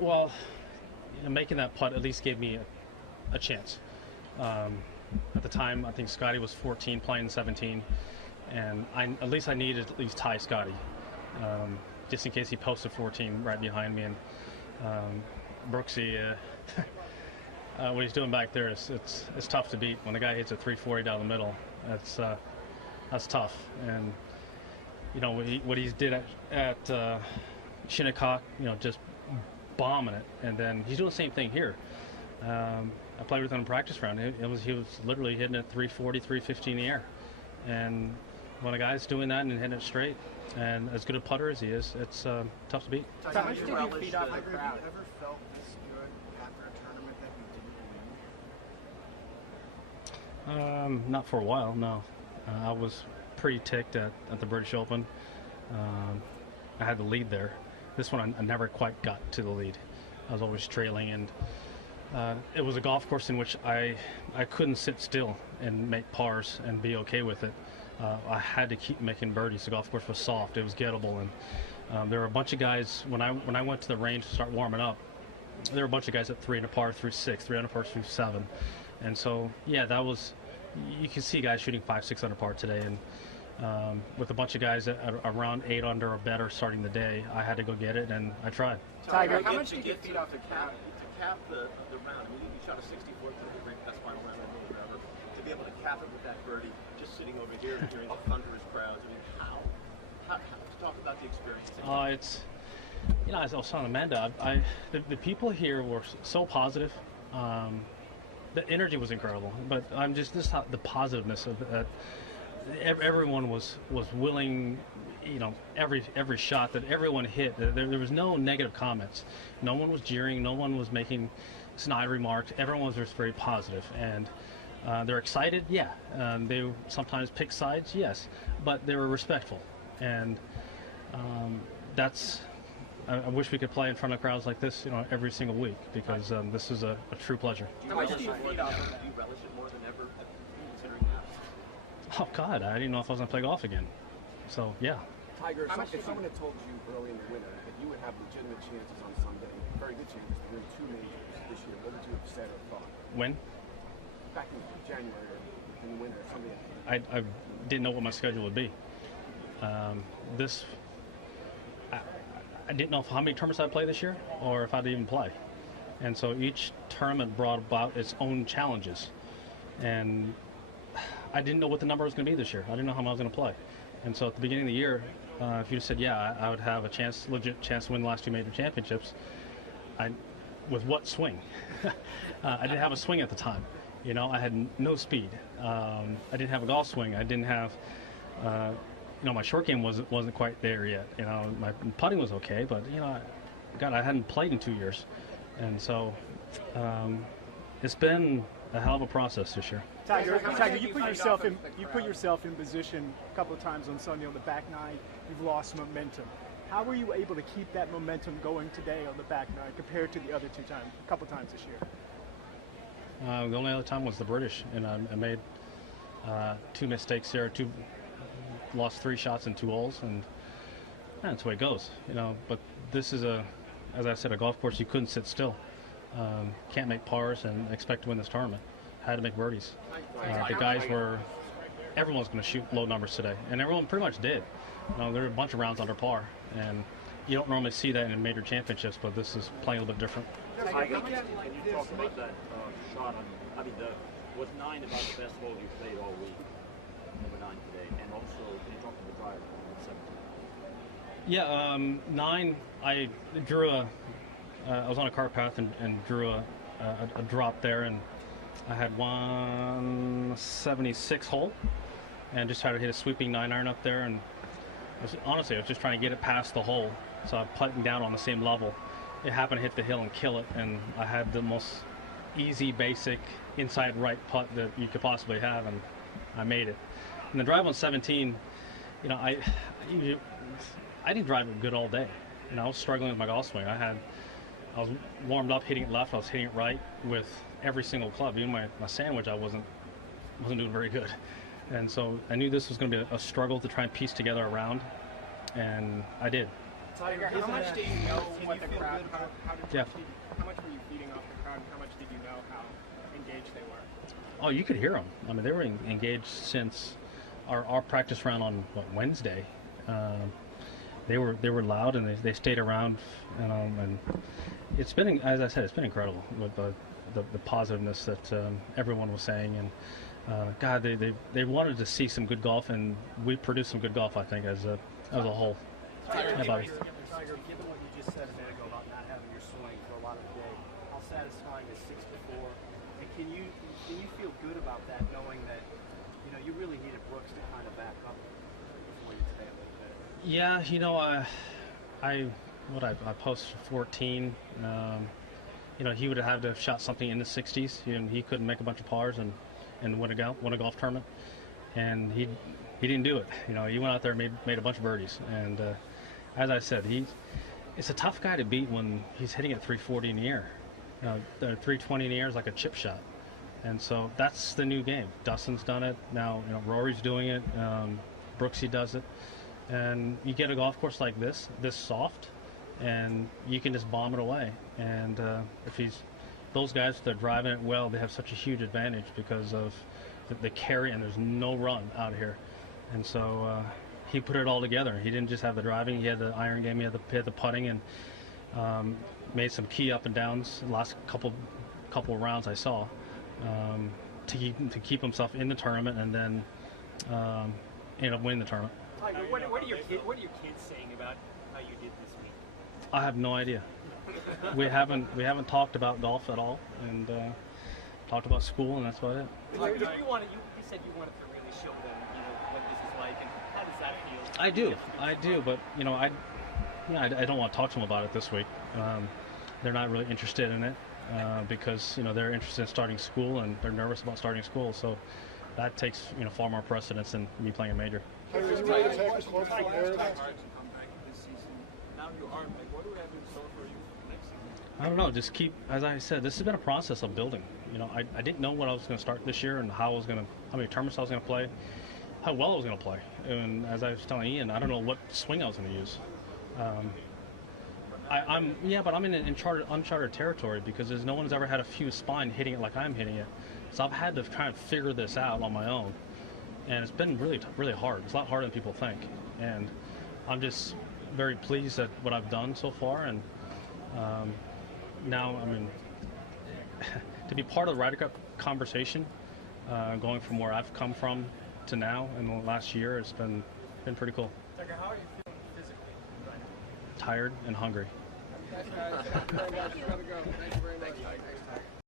Well, making that putt at least gave me a chance. At the time, I think Scotty was 14, playing 17, and at least I needed to at least tie Scotty, just in case he posted 14 right behind me. And Brooksy, what he's doing back there is it's tough to beat. When the guy hits a 340 down the middle, that's tough. And what he did at Shinnecock, just bombing it, and then he's doing the same thing here. I played with him in practice round. He was literally hitting it 340, 350 in the air, and when a guy's doing that and hitting it straight, and as good a putter as he is, it's tough to beat. How much did you feed off the crowd? Have you ever felt this good after a tournament that you didn't win? Not for a while, no. I was pretty ticked at the British Open. I had the lead there. This one I never quite got to the lead. I was always trailing, and it was a golf course in which I couldn't sit still and make pars and be okay with it. I had to keep making birdies. The golf course was soft. It was gettable, and there were a bunch of guys when I went to the range to start warming up. There were a bunch of guys at 3 under par through 6, 3 under par through 7, and so yeah, that was. You can see guys shooting 5, 6 under par today, and with a bunch of guys at around 8 under or better starting the day, I had to go get it, and I tried. Tiger, how much did you feed off the crowd? To cap the round, I mean, you shot a 64 to the great best final round I've made ever. To be able to cap it with that birdie, just sitting over here and hearing the thunderous crowds. I mean, how to talk about the experience? It's, as I was telling Amanda, the people here were so positive. The energy was incredible, but the positiveness of it. Everyone was willing, every shot that everyone hit. There was no negative comments. No one was jeering. No one was making snide remarks. Everyone was just very positive, and they're excited. Yeah, they sometimes pick sides. Yes, but they were respectful, and that's. I wish we could play in front of crowds like this, every single week, because this is a true pleasure. How much do you feed off? Do you relish it more than ever, considering that? Oh God, I didn't know if I was going to play golf again. So yeah. Tiger, if someone had told you early in the winter that you would have legitimate chances on Sunday, very good chances to win 2 majors this year, what would you have said or thought? When? Back in January or in the winter, something. I didn't know what my schedule would be. I didn't know how many tournaments I'd play this year or if I'd even play. And so each tournament brought about its own challenges. And I didn't know what the number was going to be this year. I didn't know how I was going to play. And so at the beginning of the year, if you said, yeah, I would have a legit chance to win the last 2 major championships, with what swing? I didn't have a swing at the time. I had no speed. I didn't have a golf swing. I didn't have... my short game wasn't quite there yet. My putting was okay, but I hadn't played in 2 years, and so it's been a hell of a process this year. Tiger, you put yourself in position a couple of times on Sunday on the back nine. You've lost momentum. How were you able to keep that momentum going today on the back nine compared to the other a couple times this year? The only other time was the British, and I made 2 mistakes there. Lost 3 shots in 2 holes, and that's the way it goes, But this is as I said, a golf course you couldn't sit still. Can't make pars and expect to win this tournament. Had to make birdies. The guys everyone's going to shoot low numbers today, and everyone pretty much did. There were a bunch of rounds under par, and you don't normally see that in major championships, but this is playing a little bit different. Tiger, can you talk about that shot? Was 9 about the best hole you played all week? Number 9 today, and also can you talk to the driver on 17? Yeah, 9. I drew I was on a cart path and drew a drop there, and I had 176 hole, and just tried to hit a sweeping 9-iron up there, and honestly I was just trying to get it past the hole, so I'm putting down on the same level. It happened to hit the hill and kill it, and I had the most easy, basic inside right putt that you could possibly have, and I made it. And the drive on 17, I didn't drive it good all day. I was struggling with my golf swing. I was warmed up hitting it left. I was hitting it right with every single club. Even my sandwich, I wasn't doing very good. And so I knew this was going to be a struggle to try and piece together a round, and I did. Tiger, how much do you know what the crowd? Yeah. How much were you feeding off the crowd? How much did you know how engaged they were? Oh, you could hear them. I mean, they were engaged since our practice round on Wednesday. They were loud and they stayed around, and it's been, as I said, it's been incredible with the positiveness that everyone was saying, and God, they wanted to see some good golf, and we produced some good golf, I think, as a whole. Tiger, given what you just said a minute ago about not having your swing for a lot of the day, how satisfying is 64? And can you feel good about that, knowing that you really needed Brooks to kind of back up before you today a little bit? Yeah, I posted 14. He would have to have shot something in the 60s, and he couldn't make a bunch of pars and win a golf tournament, and he didn't do it. He went out there and made a bunch of birdies, and as I said, it's a tough guy to beat when he's hitting at 340 in the air. 320 in the air is like a chip shot, and so that's the new game. Dustin's done it now. Rory's doing it. Brooksy does it, and you get a golf course like this soft, and you can just bomb it away. And if those guys that are driving it well, they have such a huge advantage because of the carry, and there's no run out of here. And so he put it all together. He didn't just have the driving; he had the iron game, he had the putting, and made some key up and downs. The last couple of rounds I saw to keep himself in the tournament, and then end up winning the tournament. Tiger, what are your kids saying about how you did this week? I have no idea. We haven't talked about golf at all, and talked about school, and that's about it. You said you wanted to really show them what this is like, and how does that feel? I do, but I don't want to talk to them about it this week. They're not really interested in it because they're interested in starting school, and they're nervous about starting school. So that takes far more precedence than me playing a major. Are you ready to take a close look there? Now you aren't. What do we have in store for you next season? I don't know. Just as I said, this has been a process of building. I didn't know what I was going to start this year and how many tournaments I was going to play, how well I was going to play. And as I was telling Ian, I don't know what swing I was going to use. But I'm in uncharted territory because no one's ever had a fused spine hitting it like I'm hitting it. So I've had to try and figure this out on my own, and it's been really, really hard. It's a lot harder than people think, and I'm just very pleased at what I've done so far. And now, to be part of the Ryder Cup conversation, going from where I've come from to now in the last year, it's been pretty cool. Tiger, how are you feeling physically right now? Tired and hungry. Thanks, guys. Gotta go.